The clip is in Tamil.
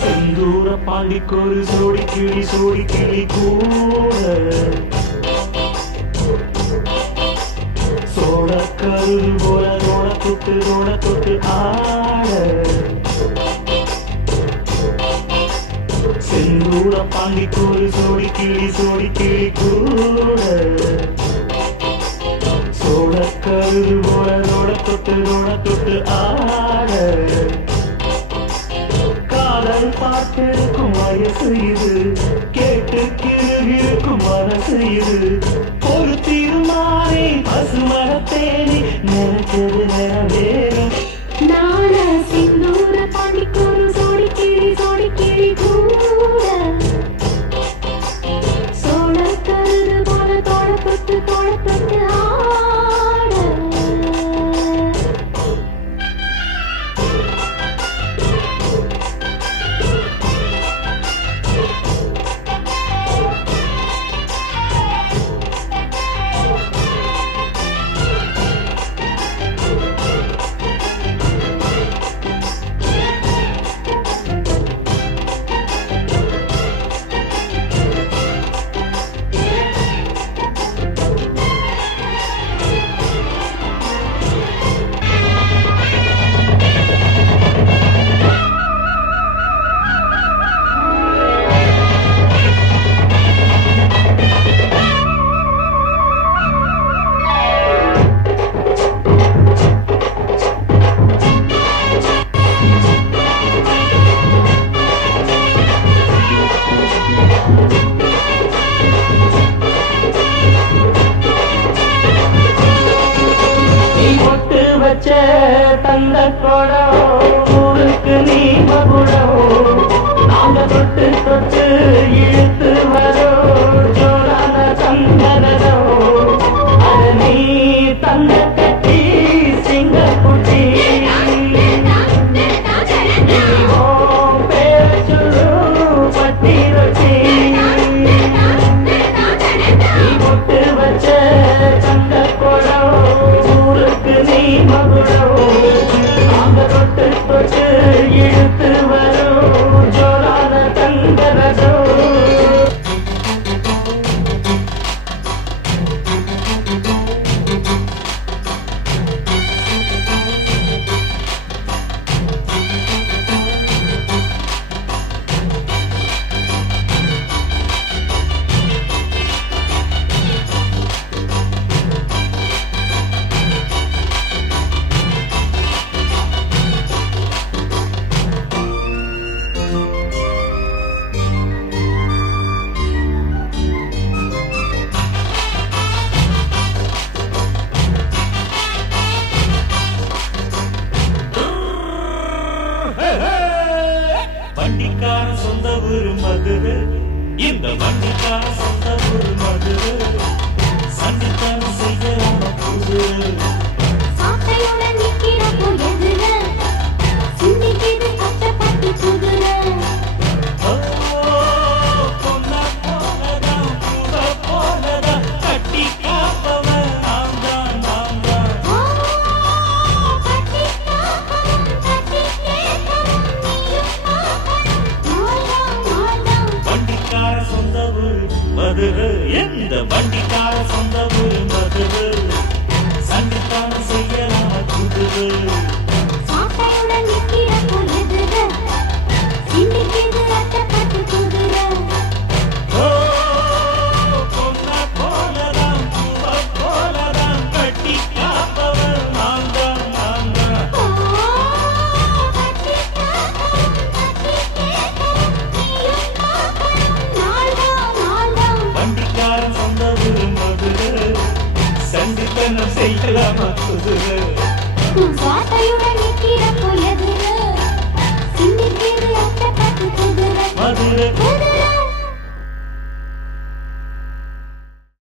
செந்தூர பாண்டிக்கொரு சோடி கிளி கூட சோழ கருது போல தோட தொட்டு ஆட செந்தூர பாண்டிக்கொரு சோடி கிளி கூட சோழ கருது போல தோட தொட்டு ஆட பார்த்திருக்கும் வயசு இது கேட்டு கிழகிருக்கும் மனசு இது ஒரு தீர்மானே பசுமரத்தேனி நினைச்சது நிறைவேறும் நான சிந்தூர பாண்டிக்கொரு சோடி கிளி கூட சோழ கருது போல தோட தொட்டு ஆட தந்த கொடம் ஊருக்கு நீ மகுடம் நாங்க தொட்டு தொட்டு இழுத்து வரோம் ஜோரான தந்தனோ அது நீ தந்த கட்டி சிங்கக்குட்டி பேர சொல்லு பட்டி ரொட்டி நீ பொட்டு வச்ச தந்த கொடம் ஊருக்கு நீ மகுடம் தொட்டு இழுத்து வரும் ஜோரான தங்கரதோ வண்டிக்கார சொந்த ஊரு மதுரை இந்த வண்டிக்கார சொந்த ஊரு மதுரை சண்டித்தனம் செய்யறான புது சாட்டையுடன் நிக்கிறப்போ எதிர சிந்திக்கிது கட்டப்பட்டு குதிர பொண்ணா போனதான் பூவ போனதான் கட்டி காப்பவன் நாம் தான் வண்டிக்கார சொந்த ஊரு மதுரை இந்த வண்டிக்கார சொந்த ஊரு மதுரை சண்டித்தனம் செய்யறான புது சாட்டையுடன் நிக்கிறப்போ எதிர சிந்திக்கிது கட்டப்பட்டு குதிர பொண்ணா போனதான் பூவ போனதான் கட்டி காப்பவன் நாம் தான் வண்டிக்காரன் சொந்த ஊரு மதுரை சண்டித்தனம் செய்யலாமா குதிரை சாட்டையுடன் நிக்கிறப்போ எதிர சிந்திக்கிது கட்டப்பட்டு குதிர மதுரை